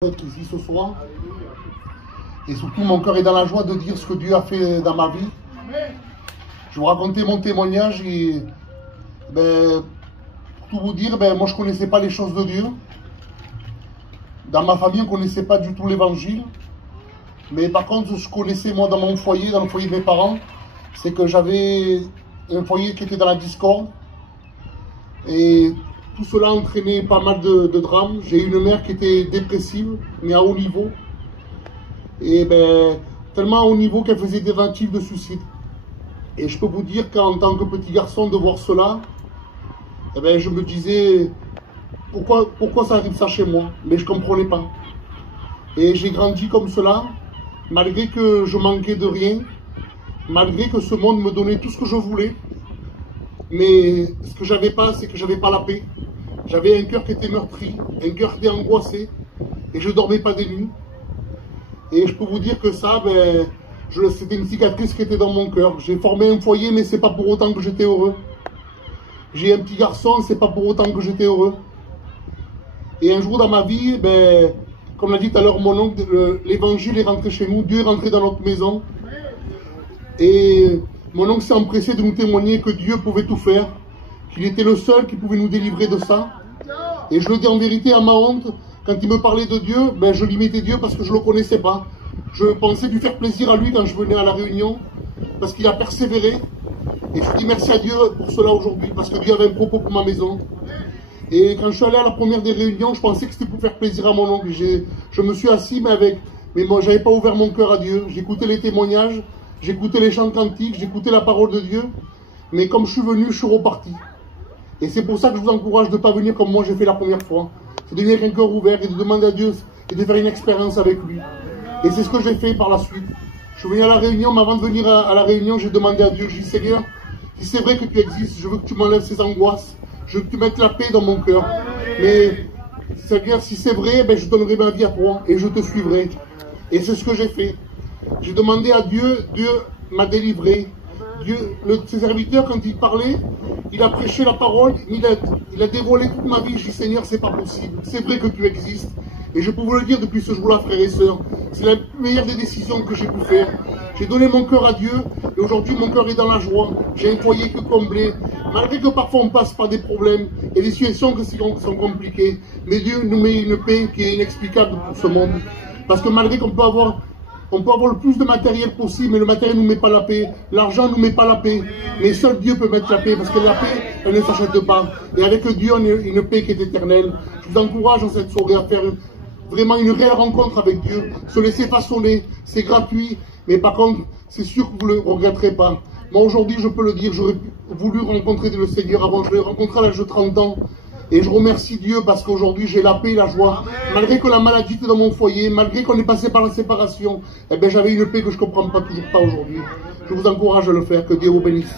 Être ici ce soir. Et surtout, mon cœur est dans la joie de dire ce que Dieu a fait dans ma vie. Je vais vous raconter mon témoignage et pour tout vous dire, moi je ne connaissais pas les choses de Dieu. Dans ma famille, on ne connaissait pas du tout l'évangile. Mais par contre, je connaissais moi dans mon foyer, dans le foyer de mes parents, c'est que j'avais un foyer qui était dans la discorde. Et tout cela entraînait pas mal de drames. J'ai une mère qui était dépressive, mais à haut niveau. Et tellement à haut niveau qu'elle faisait des tentatives de suicide. Et je peux vous dire qu'en tant que petit garçon, de voir cela, je me disais, pourquoi ça arrive ça chez moi? Mais je ne comprenais pas. Et j'ai grandi comme cela, malgré que je manquais de rien, malgré que ce monde me donnait tout ce que je voulais. Mais ce que j'avais pas, c'est que j'avais pas la paix. J'avais un cœur qui était meurtri, un cœur qui était angoissé, et je ne dormais pas des nuits. Et je peux vous dire que ça, c'était une cicatrice qui était dans mon cœur. J'ai formé un foyer, mais c'est pas pour autant que j'étais heureux. J'ai un petit garçon, c'est pas pour autant que j'étais heureux. Et un jour dans ma vie, comme l'a dit tout à l'heure mon oncle, l'évangile est rentré chez nous, Dieu est rentré dans notre maison. Et mon oncle s'est empressé de nous témoigner que Dieu pouvait tout faire, qu'il était le seul qui pouvait nous délivrer de ça. Et je le dis en vérité à ma honte, quand il me parlait de Dieu, je limitais Dieu parce que je ne le connaissais pas. Je pensais lui faire plaisir à lui quand je venais à la réunion, parce qu'il a persévéré. Et je dis merci à Dieu pour cela aujourd'hui, parce que Dieu avait un propos pour ma maison. Et quand je suis allé à la première des réunions, je pensais que c'était pour faire plaisir à mon oncle. Je me suis assis, mais moi, je n'avais pas ouvert mon cœur à Dieu. J'écoutais les témoignages, j'écoutais les chants cantiques, j'écoutais la parole de Dieu. Mais comme je suis venu, je suis reparti. Et c'est pour ça que je vous encourage de ne pas venir comme moi j'ai fait la première fois. C'est de venir avec un cœur ouvert et de demander à Dieu et de faire une expérience avec lui. Et c'est ce que j'ai fait par la suite. Je suis venu à la réunion, mais avant de venir à la réunion, j'ai demandé à Dieu, j'ai dit Seigneur, si c'est vrai que tu existes, je veux que tu m'enlèves ces angoisses, je veux que tu mettes la paix dans mon cœur. Mais Seigneur, si c'est vrai, je donnerai ma vie à toi et je te suivrai. Et c'est ce que j'ai fait. J'ai demandé à Dieu, Dieu m'a délivré. Dieu, ses serviteurs, quand il parlait, il a prêché la parole, il a dévoilé toute ma vie. Je dis Seigneur, c'est pas possible. C'est vrai que tu existes. Et je peux vous le dire depuis ce jour-là, frères et sœurs. C'est la meilleure des décisions que j'ai pu faire. J'ai donné mon cœur à Dieu et aujourd'hui mon cœur est dans la joie. J'ai un foyer que combler. Malgré que parfois on passe par des problèmes et des situations qui sont compliquées. Mais Dieu nous met une paix qui est inexplicable pour ce monde. Parce que malgré qu'on peut avoir le plus de matériel possible, mais le matériel ne nous met pas la paix. L'argent ne nous met pas la paix. Mais seul Dieu peut mettre la paix, parce que la paix, elle ne s'achète pas. Et avec Dieu, on a une paix qui est éternelle. Je vous encourage en cette soirée à faire vraiment une réelle rencontre avec Dieu. Se laisser façonner, c'est gratuit. Mais par contre, c'est sûr que vous ne le regretterez pas. Moi, aujourd'hui, je peux le dire, j'aurais voulu rencontrer le Seigneur avant. Je l'ai rencontré à l'âge de 30 ans. Et je remercie Dieu parce qu'aujourd'hui j'ai la paix et la joie. Malgré que la maladie était dans mon foyer, malgré qu'on est passé par la séparation, j'avais une paix que je ne comprends toujours pas aujourd'hui. Je vous encourage à le faire. Que Dieu vous bénisse.